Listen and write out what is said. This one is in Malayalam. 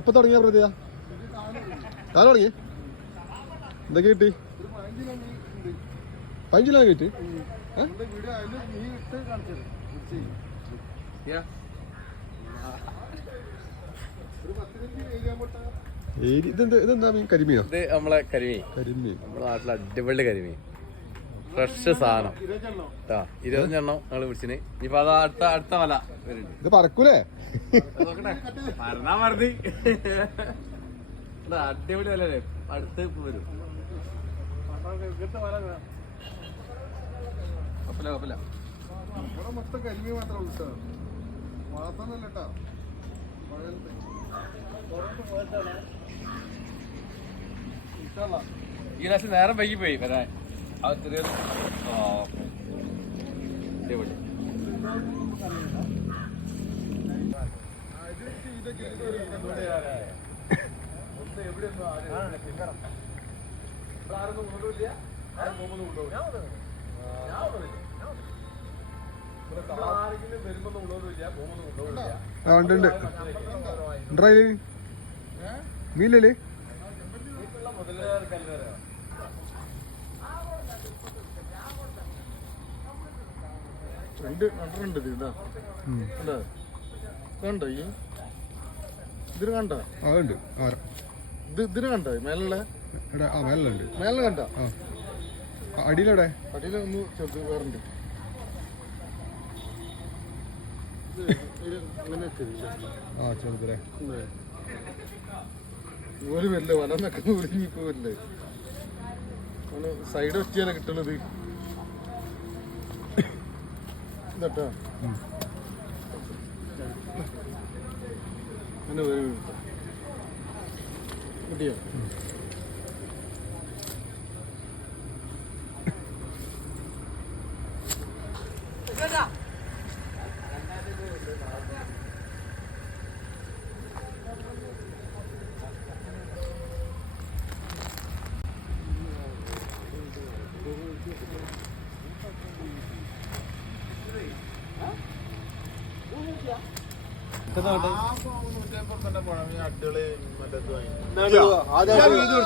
എപ്പോ തുടങ്ങിയ പ്രതിയാ? ഞാൻ തുടങ്ങി. എന്തൊക്കെ കിട്ടി? 15 കിലോ കിട്ടി. ഇതെന്താ മീൻ? കരിമീനോ? ഇത് നമ്മളെ കരിമീൻ. നമ്മുടെ നാട്ടിലെ അടിപൊളി കരിമീൻ, ഫ്രഷ് സാധനം. 25 എണ്ണം ഞങ്ങള് പിടിച്ചിന്. ഇനിയിപ്പോ അത് അടുത്ത വല വരുന്നുണ്ട്. ഇത് പറക്കൂലേ? പറഞ്ഞാ മതി. അടിപൊളി വലല്ലേ, അടുത്ത് വരും. കുഴപ്പമില്ല. മൊത്തം കരിമീൻ മാത്രമേ ഉള്ളൂ. മാത്രമല്ലട്ടാ ഈ പ്രാവശ്യം നേരം വൈകി പോയി വരാൻ. ചെറിയ അടിപൊളി. മീനല്ലേ? കണ്ടോ ഈ ഇതിന് കണ്ട ഇതിന് കണ്ടോ മേലുള്ള മേലെ കണ്ട അടിയിലെവിടെ? അടിയിലൊന്ന് ചെറുത് വേറുണ്ട്. ചെറുതല്ലേ? ഒരു വല്ല വല നക്കുന്ന ഒരുങ്ങിപ്പോവല്ലേ. സൈഡ് ഒറ്റിയാലേ കിട്ടുള്ളത്. ഇതാട്ടോ അങ്ങനെ വരും കിട്ടിയോ? അടിപൊളി.